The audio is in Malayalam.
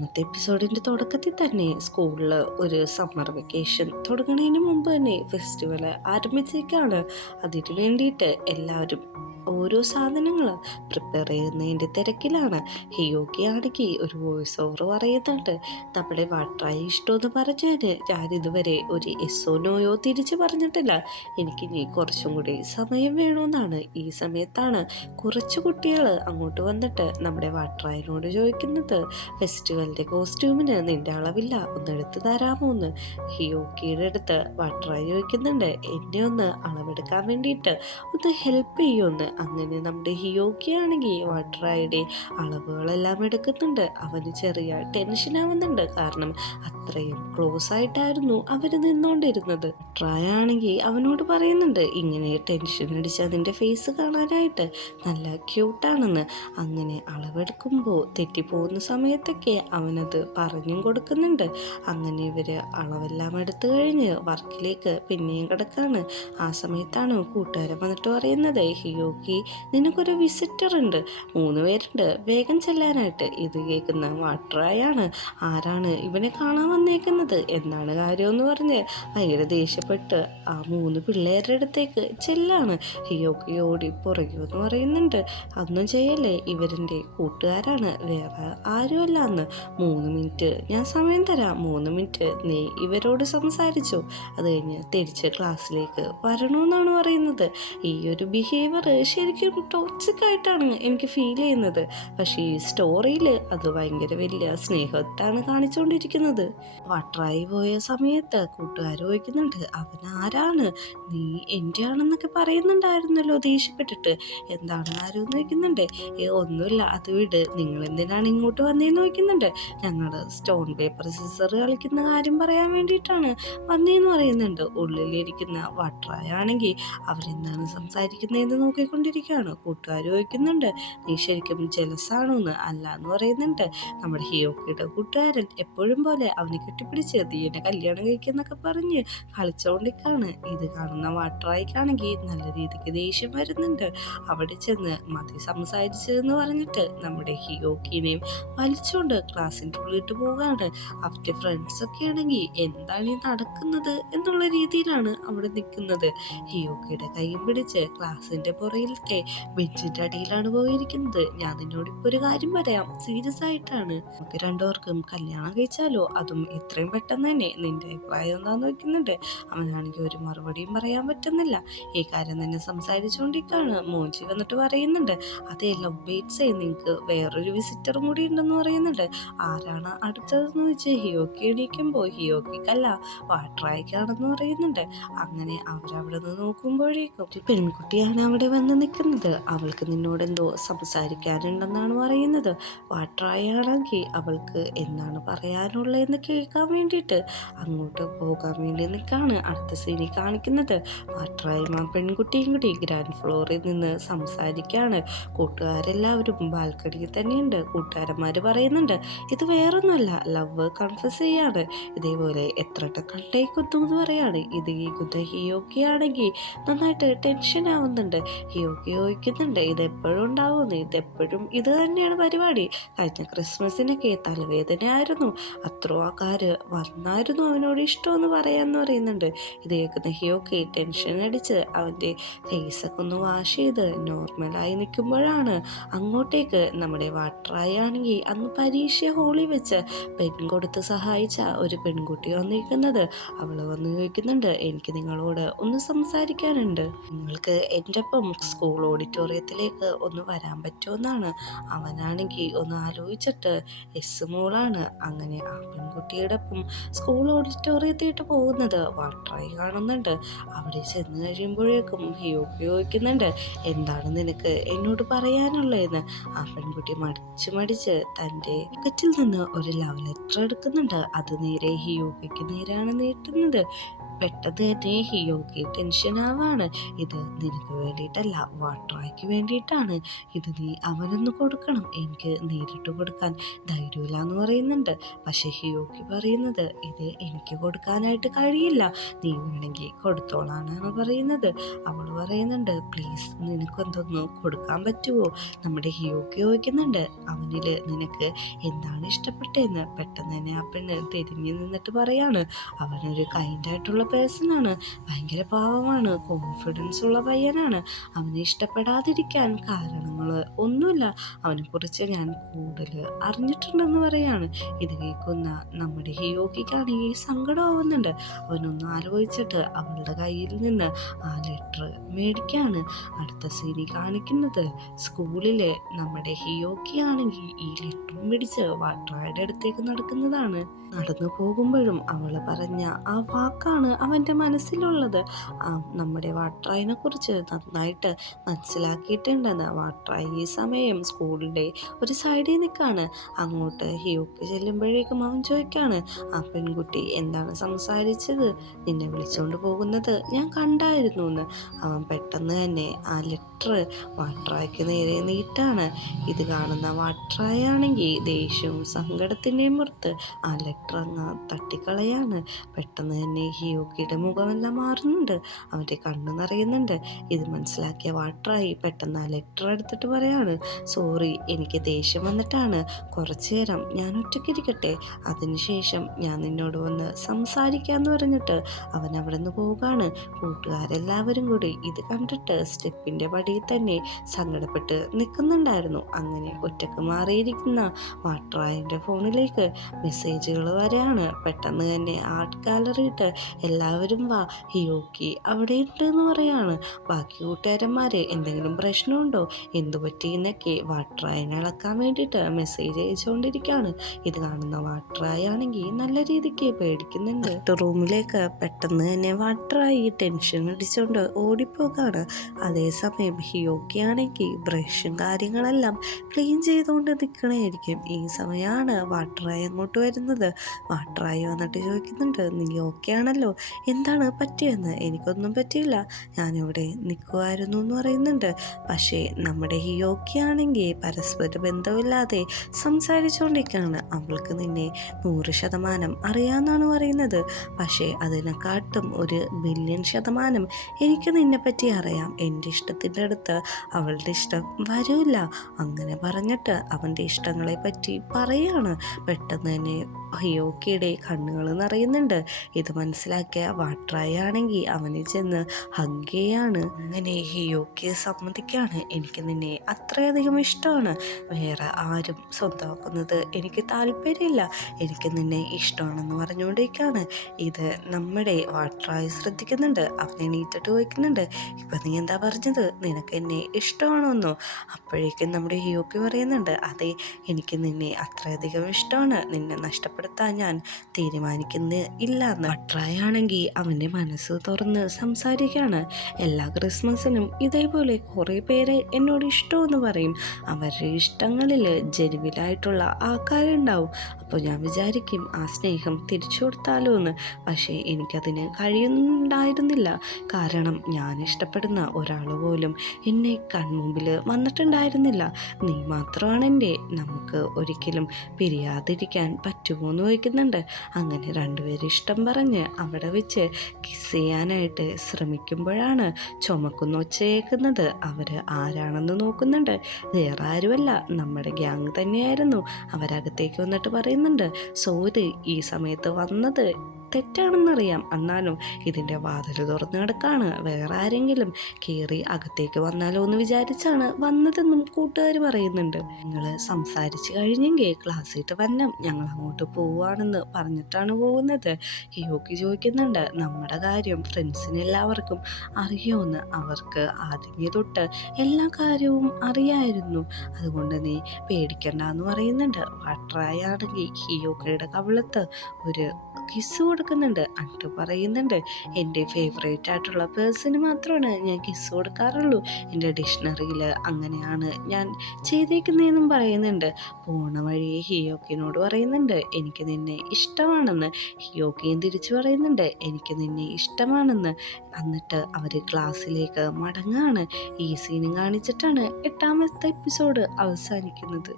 രണ്ടാമത്തെ എപ്പിസോഡിൻ്റെ തുടക്കത്തിൽ തന്നെ സ്കൂളിൽ ഒരു സമ്മർ വെക്കേഷൻ തുടങ്ങുന്നതിന് മുമ്പ് തന്നെ ഫെസ്റ്റിവൽ ആരംഭിച്ചേക്കാണ്. അതിനു വേണ്ടിയിട്ട് എല്ലാവരും ഓരോ സാധനങ്ങൾ പ്രിപ്പയർ ചെയ്യുന്നതിൻ്റെ തിരക്കിലാണ്. ഹിയോക്കി ആണെങ്കിൽ ഒരു വോയിസ് ഓവർ പറയുന്നുണ്ട്. നമ്മുടെ വാട്ടറായി ഇഷ്ടമെന്ന് പറഞ്ഞാൽ ഞാൻ ഇതുവരെ ഒരു എസ്സോ നോയോ തിരിച്ച് പറഞ്ഞിട്ടില്ല. എനിക്ക് ഇനി കുറച്ചും കൂടി സമയം വേണമെന്നാണ്. ഈ സമയത്താണ് കുറച്ച് കുട്ടികൾ അങ്ങോട്ട് വന്നിട്ട് നമ്മുടെ വാട്ടറായിനോട് ചോദിക്കുന്നത്, ഫെസ്റ്റിവലിൻ്റെ കോസ്റ്റ്യൂമിന് നിൻ്റെ അളവില്ല, ഒന്ന് എടുത്ത് തരാമോ എന്ന്. ഹിയോക്കിയുടെ അടുത്ത് വാട്ടറായി ചോദിക്കുന്നുണ്ട്, എന്നെ ഒന്ന് അളവെടുക്കാൻ വേണ്ടിയിട്ട് ഒന്ന് ഹെൽപ്പ് ചെയ്യുമെന്ന്. അങ്ങനെ നമ്മുടെ ഹിയോക്കി ആണെങ്കിൽ വാട്ടറായുടെ അളവുകളെല്ലാം എടുക്കുന്നുണ്ട്. അവന് ചെറിയ ടെൻഷൻ ആവുന്നുണ്ട്, കാരണം അത്രയും ക്ലോസ് ആയിട്ടായിരുന്നു അവർ നിന്നുകൊണ്ടിരുന്നത്. ട്രായ ആണെങ്കിൽ അവനോട് പറയുന്നുണ്ട്, ഇങ്ങനെ ടെൻഷൻ അടിച്ച് അതിൻ്റെ ഫേസ് കാണാനായിട്ട് നല്ല ക്യൂട്ടാണെന്ന്. അങ്ങനെ അളവെടുക്കുമ്പോൾ തെറ്റിപ്പോകുന്ന സമയത്തൊക്കെ അവനത് പറഞ്ഞും കൊടുക്കുന്നുണ്ട്. അങ്ങനെ ഇവർ അളവെല്ലാം എടുത്തു കഴിഞ്ഞ് വർക്കിലേക്ക് പിന്നെയും കിടക്കാണ്. ആ സമയത്താണ് കൂട്ടുകാരൻ വന്നിട്ട് പറയുന്നത്, ഹിയോക്കി നിനക്കൊരു വിസിറ്റർ ഉണ്ട്, 3 പേരുണ്ട്, വേഗം ചെല്ലാനായിട്ട്. ഇത് കേൾക്കുന്ന വാട്ടറായാണ്, ആരാണ് ഇവനെ കാണാൻ വന്നേക്കുന്നത്, എന്താണ് കാര്യമെന്ന് പറഞ്ഞ് ഭയങ്കര ദേഷ്യപ്പെട്ട് ആ 3 പിള്ളേരുടെ അടുത്തേക്ക് ചെല്ലാണ്. ഹിയോക്കി ഓടി പുറകുമെന്ന് പറയുന്നുണ്ട്, ഒന്നും ചെയ്യല്ലേ, ഇവരുടെ കൂട്ടുകാരാണ്, വേറെ ആരുമല്ല എന്ന്. 3 മിനിറ്റ് ഞാൻ സമയം തരാം, 3 മിനിറ്റ് നീ ഇവരോട് സംസാരിച്ചു, അത് കഴിഞ്ഞ് തിരിച്ച് ക്ലാസ്സിലേക്ക് വരണമെന്നാണ് പറയുന്നത്. ഈ ഒരു ബിഹേവിയർ ശരിക്കും ടോക്സിക് ആയിട്ടാണ് എനിക്ക് ഫീൽ ചെയ്യുന്നത്. പക്ഷേ ഈ സ്റ്റോറിയിൽ അത് ഭയങ്കര വലിയ സ്നേഹത്താണ് കാണിച്ചുകൊണ്ടിരിക്കുന്നത്. വട്ടറായി പോയ സമയത്ത് കൂട്ടുകാർ ചോദിക്കുന്നുണ്ട്, അവൻ ആരാണ്, നീ എൻ്റെ ആണെന്നൊക്കെ പറയുന്നുണ്ടായിരുന്നല്ലോ ദേഷ്യപ്പെട്ടിട്ട്, എന്താണ് ആരും ചോദിക്കുന്നുണ്ട്. ഒന്നുമില്ല, അത് വിട്, നിങ്ങൾ എന്തിനാണ് ഇങ്ങോട്ട് വന്നേന്ന് ചോദിക്കുന്നുണ്ട്. ഞങ്ങൾ സ്റ്റോൺ പേപ്പർ സിസർ കളിക്കുന്ന കാര്യം പറയാൻ വേണ്ടിയിട്ടാണ് വന്നേന്ന് പറയുന്നുണ്ട്. ഉള്ളിലിരിക്കുന്ന വട്ടറായ ആണെങ്കിൽ അവരെന്താണ് സംസാരിക്കുന്നതെന്ന് നോക്കിക്കൊണ്ടിരിക്കുകയാണ്. കൂട്ടുകാർ ചോദിക്കുന്നുണ്ട്, നീ ശരിക്കും ജലസാണോ എന്ന്. അല്ല എന്ന് പറയുന്നുണ്ട്. നമ്മുടെ ഹിയോക്കിയുടെ കൂട്ടുകാരൻ എപ്പോഴും പോലെ അവനെ കെട്ടിപ്പിടിച്ച് തീയെ കല്യാണം കഴിക്കുന്നൊക്കെ പറഞ്ഞ് കളിച്ചുകൊണ്ടിരിക്കുകയാണ്. ഇത് കാണുന്ന വാട്ടറായിക്കാണെങ്കിൽ നല്ല രീതിക്ക് ദേഷ്യം വരുന്നുണ്ട്. അവിടെ ചെന്ന് മതി സംസാരിച്ചതെന്ന് പറഞ്ഞിട്ട് നമ്മുടെ ഹിയോക്കിനെയും വലിച്ചുകൊണ്ട് ക്ലാസ്സിൻ്റെ ഉള്ളിട്ട് പോവുകയാണ്. അവരുടെ ഫ്രണ്ട്സൊക്കെ ആണെങ്കിൽ എന്താണ് ഈ നടക്കുന്നത് എന്നുള്ള രീതിയിലാണ് അവിടെ നിൽക്കുന്നത്. ഹിയോക്കിയുടെ കൈയും പിടിച്ച് ക്ലാസ്സിൻ്റെ പുറയിലത്തെ ബെഞ്ചിൻ്റെ അടിയിലാണ് പോയിരിക്കുന്നത്. ഞാൻ നിന്നോട് ഇപ്പോൾ ഒരു കാര്യം പറയാം, സീരിയസ് ആയിട്ടാണ്, നമുക്ക് രണ്ടുപേർക്കും കല്യാണം കഴിച്ചാലോ, അതും എത്രയും പെട്ടെന്ന് തന്നെ, നിന്റെ അഭിപ്രായം എന്താന്ന് വെക്കുന്നുണ്ട്. അവനാണെങ്കിൽ ഒരു മറുപടിയും പറയാൻ പറ്റുന്നില്ല. ഈ കാര്യം തന്നെ സംസാരിച്ചുകൊണ്ടിരിക്കുകയാണ്. മോഞ്ചി വന്നിട്ട് പറയുന്നുണ്ട്, അതേ ലവ് ബേറ്റ്സേ, നിങ്ങൾക്ക് വേറൊരു വിസിറ്ററും കൂടി ഉണ്ടെന്ന് പറയുന്നുണ്ട്. ആരാണ് അടുത്തതെന്ന് വെച്ച് ഹിയോക്കി എണീക്കുമ്പോൾ ഹിയോക്കിക്കല്ല വാട്ടറായിക്കാണെന്ന് പറയുന്നുണ്ട്. അങ്ങനെ അവരവിടെ നിന്ന് നോക്കുമ്പോഴേക്കും ഒരു പെൺകുട്ടിയാണ് അവിടെ വന്ന് നിൽക്കുന്നത്. അവൾക്ക് നിന്നോട് എന്തോ സംസാരിക്കാനുണ്ടെന്നാണ് പറയുന്നത്. വാട്ടറായാണെങ്കിൽ അവൾക്ക് എന്താണ് പറയാനുള്ളതെന്ന് കേൾക്കാൻ വേണ്ടിയിട്ട് അങ്ങോട്ട് പോകാൻ വേണ്ടി നിൽക്കാണ്. അടുത്ത സീനിൽ കാണിക്കുന്നത് വാട്ടറായും ആ പെൺകുട്ടിയും കൂടി ഗ്രാൻഡ് ഫ്ലോറിൽ നിന്ന് സംസാരിക്കുകയാണ്. കൂട്ടുകാരെല്ലാവരും ബാൽക്കണിയിൽ തന്നെയുണ്ട്. കൂട്ടുകാരന്മാർ പറയുന്നുണ്ട്, ഇത് വേറൊന്നുമല്ല, ലവ് കൺഫസ് ചെയ്യാണ്, ഇതേപോലെ എത്ര കണ്ടേക്കൊത്തു എന്ന് പറയാണ്. ഇത് കേൾക്കുന്ന ഹിയോക്കി ആണെങ്കിൽ നന്നായിട്ട് ടെൻഷൻ ആവുന്നുണ്ട്. ഹിയോക്കി ചോദിക്കുന്നുണ്ട്, ഇതെപ്പോഴും ഉണ്ടാവുന്നു, ഇതെപ്പോഴും ഇത് തന്നെയാണ് പരിപാടി, കഴിഞ്ഞ ക്രിസ്മസിനൊക്കെ തലവേദനയായിരുന്നു, അത്രോ ആൾക്കാർ വന്നായിരുന്നു അവനോട് ഇഷ്ടമെന്ന് പറയാമെന്ന് പറയുന്നുണ്ട്. ഇത് കേൾക്കുന്ന ഹിയോക്കി ടെൻഷൻ അടിച്ച് അവൻ്റെ ഫേസൊക്കെ ഒന്ന് വാഷ് ചെയ്ത് നോർമലായി നിൽക്കുമ്പോഴാണ് അങ്ങോട്ടേക്ക് നമ്മുടെ വാട്ടറായി ആണെങ്കിൽ അന്ന് പരീക്ഷ ഹോളി വെച്ച് പെൻ കൊടുത്ത് സഹായിച്ച ഒരു പെൺകുട്ടി വന്നിരിക്കുന്നത്. അവൾ വന്ന് ചോദിക്കുന്നുണ്ട്, എനിക്ക് നിങ്ങളോട് ഒന്ന് സംസാരിക്കാനുണ്ട്, നിങ്ങൾക്ക് എൻ്റെ ഒപ്പം സ്കൂൾ ഓഡിറ്റോറിയത്തിലേക്ക് ഒന്ന് വരാൻ പറ്റുമെന്നാണ്. അവനാണെങ്കിൽ ഒന്ന് ആലോചിച്ചിട്ട് എസ് മോളാണ്. അങ്ങനെ ആ പെൺകുട്ടിയുടെ ഒപ്പം സ്കൂൾ ഓഡിറ്റോറിയത്തിട്ട് പോകുന്നത് വാട്ടറായി കാണുന്നുണ്ട്. അവിടെ ചെന്ന് കഴിയുമ്പോഴേക്കും ഹിയോക്കി ചോദിക്കുന്നുണ്ട്, എന്താണ് നിനക്ക് എന്നോട് പറയാനുള്ളതെന്ന്. ആ പെൺകുട്ടി മടിച്ച് തൻ്റെ പോക്കറ്റിൽ നിന്ന് ഒരു ലവ് ലെറ്റർ എടുക്കുന്നുണ്ട്. അത് നേരെ ഹിയോക്കിക്ക് നേരെയാണ് നീട്ടുന്നത്. പെട്ടെന്ന് തന്നെ ഹിയോക്ക് ടെൻഷൻ ആവാണ്. ഇത് നിനക്ക് വേണ്ടിയിട്ടല്ല, വാട്രായ്ക്ക് വേണ്ടിയിട്ടാണ്. ഇത് നീ അവനൊന്ന് കൊടുക്കണം, എനിക്ക് നേരിട്ട് കൊടുക്കാൻ ധൈര്യമില്ല എന്ന് പറയുന്നുണ്ട്. പക്ഷെ ഹിയോക്കി പറയുന്നത് ഇത് എനിക്ക് കൊടുക്കാനായിട്ട് കഴിയില്ല, നീ വേണമെങ്കിൽ കൊടുത്തോളാനാണ് പറയുന്നത്. അവൾ പറയുന്നുണ്ട് പ്ലീസ് നിനക്കൊന്തൊന്ന് കൊടുക്കാൻ പറ്റുമോ? നമ്മുടെ ഹിയോക്കി ചോദിക്കുന്നുണ്ട് അവനിൽ നിനക്ക് എന്താണ് ഇഷ്ടപ്പെട്ടതെന്ന്. പെട്ടെന്ന് തന്നെ ആ പെണ്ണ് തിരിഞ്ഞു നിന്നിട്ട് പറയാണ് അവനൊരു കൈൻഡായിട്ടുള്ള പേഴ്സണാണ്, ഭയങ്കര പാവമാണ്, കോൺഫിഡൻസ് ഉള്ള പയ്യനാണ്. അവനെ ഇഷ്ടപ്പെടാതിരിക്കാൻ കാരണങ്ങൾ ഒന്നുമില്ല, അവനെക്കുറിച്ച് ഞാൻ കൂടുതൽ അറിഞ്ഞിട്ടുണ്ടെന്ന് പറയാണ്. ഇത് കേൾക്കുന്ന നമ്മുടെ ഹിയോക്കിക്കാണെങ്കിൽ സങ്കടമാവുന്നുണ്ട്. അവനൊന്ന് ആലോചിച്ചിട്ട് അവളുടെ കയ്യിൽ നിന്ന് ആ ലെറ്റർ മേടിക്കാണ്. അടുത്ത സീനി കാണിക്കുന്നത് സ്കൂളിലെ നമ്മുടെ ഹിയോക്കി ആണെങ്കിൽ ഈ ലെറ്ററും പിടിച്ച് വാട്രായുടെ അടുത്തേക്ക് നടക്കുന്നതാണ്. നടന്നു പോകുമ്പോഴും അവൾ പറഞ്ഞ ആ വാക്കാണ് അവൻ്റെ മനസ്സിലുള്ളത്. നമ്മുടെ വാട്രായിനെ കുറിച്ച് നന്നായിട്ട് മനസ്സിലാക്കിയിട്ടുണ്ടെന്ന്. വാട്രായി ഈ സമയം സ്കൂളിൻ്റെ ഒരു സൈഡിൽ നിൽക്കാണ്. അങ്ങോട്ട് ഹിയോക്ക് ചെല്ലുമ്പോഴേക്കും അവൻ ചോദിക്കാണ് ആ പെൺകുട്ടി എന്താണ് സംസാരിച്ചത്, നിന്നെ വിളിച്ചുകൊണ്ട് പോകുന്നത് ഞാൻ കണ്ടായിരുന്നു എന്ന്. അവൻ പെട്ടെന്ന് തന്നെ ആ ലെറ്റർ വാട്രായ്ക്ക് നേരെ നീട്ടാണ്. ഇത് കാണുന്ന വാട്രായാണെങ്കിൽ ദേഷ്യവും സങ്കടത്തിൻ്റെയും പുറത്ത് ആ ലെറ്റർ അങ്ങ് തട്ടിക്കളയാണ്. പെട്ടെന്ന് തന്നെ ഹിയോക്കിയുടെ മുഖമെല്ലാം മാറുന്നുണ്ട്, അവൻ്റെ കണ്ണ് നിറയുന്നുണ്ട്. ഇത് മനസ്സിലാക്കിയ വാട്രായി പെട്ടെന്ന് ആ ലെറ്റർ എടുത്തിട്ട് പറയാണ് സോറി, എനിക്ക് ദേഷ്യം വന്നിട്ടാണ്, കുറച്ചു നേരം ഞാൻ ഒറ്റയ്ക്കിരിക്കട്ടെ, അതിനുശേഷം ഞാൻ നിന്നോട് വന്ന് സംസാരിക്കാമെന്ന് പറഞ്ഞിട്ട് അവൻ അവിടെ നിന്ന് പോവുകയാണ്. കൂട്ടുകാരെല്ലാവരും കൂടി ഇത് കണ്ടിട്ട് സ്റ്റെപ്പിൻ്റെ പടിയിൽ തന്നെ സങ്കടപ്പെട്ട് നിൽക്കുന്നുണ്ടായിരുന്നു. അങ്ങനെ ഒറ്റക്ക് മാറിയിരിക്കുന്ന വാട്രായിൻ്റെ ഫോണിലേക്ക് മെസ്സേജുകൾ വരെയാണ്. പെട്ടെന്ന് തന്നെ ആർട്ട് ഗാലറിയിട്ട് എല്ലാവരും വാ, ഹിയോക്കി അവിടെ ഉണ്ട് എന്ന് പറയാണ്. ബാക്കി കൂട്ടുകാരന്മാർ എന്തെങ്കിലും പ്രശ്നമുണ്ടോ, എന്തു പറ്റിയെന്നൊക്കെ വാട്രായിനെ ഇളക്കാൻ വേണ്ടിയിട്ട് മെസ്സേജ് അയച്ചുകൊണ്ടിരിക്കുകയാണ്. ഇത് കാണുന്ന വാട്രായി ആണെങ്കിൽ നല്ല രീതിക്ക് പേടിക്കുന്നുണ്ട്. റൂമിലേക്ക് പെട്ടെന്ന് തന്നെ വാട്രായി ടെൻഷൻ അടിച്ചുകൊണ്ട് ഓടിപ്പോകാണ്. അതേസമയം ഹിയോക്കി ആണെങ്കിൽ ബ്രഷും കാര്യങ്ങളെല്ലാം ക്ലീൻ ചെയ്തുകൊണ്ട് നിൽക്കണായിരിക്കും. ഈ സമയമാണ് വാട്രായി അങ്ങോട്ട് വരുന്നത്. വാട്രായി വന്നിട്ട് ചോദിക്കുന്നുണ്ട് നീ ഓക്കെ ആണല്ലോ, എന്താണ് പറ്റിയെന്ന്. എനിക്കൊന്നും പറ്റിയില്ല, ഞാനിവിടെ നിൽക്കുമായിരുന്നു എന്ന് പറയുന്നുണ്ട്. പക്ഷേ നമ്മുടെ ഹിയോക്കി ആണെങ്കിൽ പരസ്പര ബന്ധമില്ലാതെ സംസാരിച്ചുകൊണ്ടിരിക്കുകയാണ്. അവൾക്ക് നിന്നെ 100% അറിയാമെന്നാണ് പറയുന്നത്. പക്ഷേ അതിനെക്കാട്ടും 1,000,000,000% എനിക്ക് നിന്നെപ്പറ്റി അറിയാം, എൻ്റെ ഇഷ്ടത്തിൻ്റെ അടുത്ത് അവളുടെ ഇഷ്ടം വരില്ല. അങ്ങനെ പറഞ്ഞിട്ട് അവൻ്റെ ഇഷ്ടങ്ങളെ പറ്റി പറയാണ്. പെട്ടെന്ന് തന്നെ ഹിയോക്കിയുടെ കണ്ണുകൾ നിറയുന്നുണ്ട്. ഇത് മനസ്സിലാക്കിയ വാട്രായി ആണെങ്കിൽ അവനെ ചെന്ന് ഹഗ് ചെയ്യാണ്. അങ്ങനെ ഹിയോക്കിയെ സമ്മതിക്കാണ് എനിക്ക് നിന്നെ അത്രയധികം ഇഷ്ടമാണ്, വേറെ ആരും സ്വന്തമാക്കുന്നത് എനിക്ക് താല്പര്യമില്ല, എനിക്ക് നിന്നെ ഇഷ്ടമാണെന്ന് പറഞ്ഞുകൊണ്ടിരിക്കുകയാണ്. ഇത് നമ്മുടെ വാട്രായി ശ്രദ്ധിക്കുന്നുണ്ട്. അവനെ എണീറ്റിട്ട് ചോദിക്കുന്നുണ്ട് ഇപ്പം നീ എന്താ പറഞ്ഞത്, നിനക്ക് എന്നെ ഇഷ്ടമാണോന്നോ? അപ്പോഴേക്കും നമ്മുടെ ഹിയോക്കി പറയുന്നുണ്ട് അതെ, എനിക്ക് നിന്നെ അത്രയധികം ഇഷ്ടമാണ്, നിന്നെ നഷ്ടപ്പെടുത്താൻ ഞാൻ തീരുമാനിക്കുന്നത് ഇല്ല എന്ന്. വാട്രായി ആണെങ്കിൽ അവൻ്റെ മനസ്സ് തുറന്ന് സംസാരിക്കുകയാണ്. എല്ലാ ക്രിസ്മസിനും ഇതേപോലെ കുറേ പേര് എന്നോട് ഇഷ്ടമെന്ന് പറയും, അവരുടെ ഇഷ്ടങ്ങളിൽ ജെനുവിനായിട്ടുള്ള ആൾക്കാരുണ്ടാവും. അപ്പോൾ ഞാൻ വിചാരിക്കും ആ സ്നേഹം തിരിച്ചു കൊടുത്താലോ എന്ന്. പക്ഷേ എനിക്കതിന് കഴിയുന്നുണ്ടായിരുന്നില്ല, കാരണം ഞാൻ ഇഷ്ടപ്പെടുന്ന ഒരാൾ പോലും എന്നെ കൺമുമ്പിൽ വന്നിട്ടുണ്ടായിരുന്നില്ല. നീ മാത്രമാണ് എൻ്റെ, നമുക്ക് ഒരിക്കലും പിരിയാതിരിക്കാൻ പറ്റുമോ എന്ന് ചോദിക്കുന്നുണ്ട്. അങ്ങനെ രണ്ടുപേരും ഇഷ്ടം പറഞ്ഞ് അവിടെ വെച്ച് കിസ് ചെയ്യാനായിട്ട് ശ്രമിക്കുമ്പോഴാണ് ചുമക്കുന്ന ഒച്ച കേൾക്കുന്നത്. അവർ ആരാണെന്ന് നോക്കുന്നുണ്ട്, വേറെ ആരുമല്ല നമ്മുടെ ഗ്യാങ് തന്നെയായിരുന്നു. അവരകത്തേക്ക് വന്നിട്ട് പറയുന്നുണ്ട് സോറി, ഈ സമയത്ത് വന്നത് തെറ്റാണെന്നറിയാം, എന്നാലും ഇതിൻ്റെ വാതിൽ തുറന്ന് കിടക്കാണ്, വേറെ ആരെങ്കിലും കയറി അകത്തേക്ക് വന്നാലോ എന്ന് വിചാരിച്ചാണ് വന്നതെന്നും കൂട്ടുകാർ പറയുന്നുണ്ട്. നിങ്ങൾ സംസാരിച്ച് കഴിഞ്ഞെങ്കിൽ ക്ലാസ്സിട്ട് വരണം, ഞങ്ങൾ അങ്ങോട്ട് പോവുകയാണെന്ന് പറഞ്ഞിട്ടാണ് പോകുന്നത്. ഹിയോക്കി ചോദിക്കുന്നുണ്ട് നമ്മുടെ കാര്യം ഫ്രണ്ട്സിന് എല്ലാവർക്കും അറിയുമെന്ന്. അവർക്ക് ആദ്യമേ തൊട്ട് എല്ലാ കാര്യവും അറിയായിരുന്നു, അതുകൊണ്ട് നീ പേടിക്കണ്ട എന്ന് പറയുന്നുണ്ട്. വാട്രായി ആണെങ്കിൽ ഹിയോക്കിയുടെ കവിളത്ത് ഒരു കിസ് കൊടുക്കുന്നുണ്ട്. എന്നിട്ട് പറയുന്നുണ്ട്, എൻ്റെ ഫേവറേറ്റ് ആയിട്ടുള്ള പേഴ്സണ് മാത്രമാണ് ഞാൻ കിസ് കൊടുക്കാറുള്ളൂ. എൻ്റെ ഡിക്ഷണറിയിൽ അങ്ങനെയാണ് ഞാൻ ചെയ്തേക്കുന്നതെന്നും പറയുന്നുണ്ട്. പോണ വഴി ഹിയോക്കിനോട് പറയുന്നുണ്ട്, എനിക്ക് നിന്നെ ഇഷ്ടമാണെന്ന്. ഹിയോക്കിയും തിരിച്ചു പറയുന്നുണ്ട്, എനിക്ക് നിന്നെ ഇഷ്ടമാണെന്ന്. എന്നിട്ട് അവർ ക്ലാസ്സിലേക്ക് മടങ്ങാണ്. ഈ സീനും കാണിച്ചിട്ടാണ് 8ാമത്തെ എപ്പിസോഡ് അവസാനിക്കുന്നത്.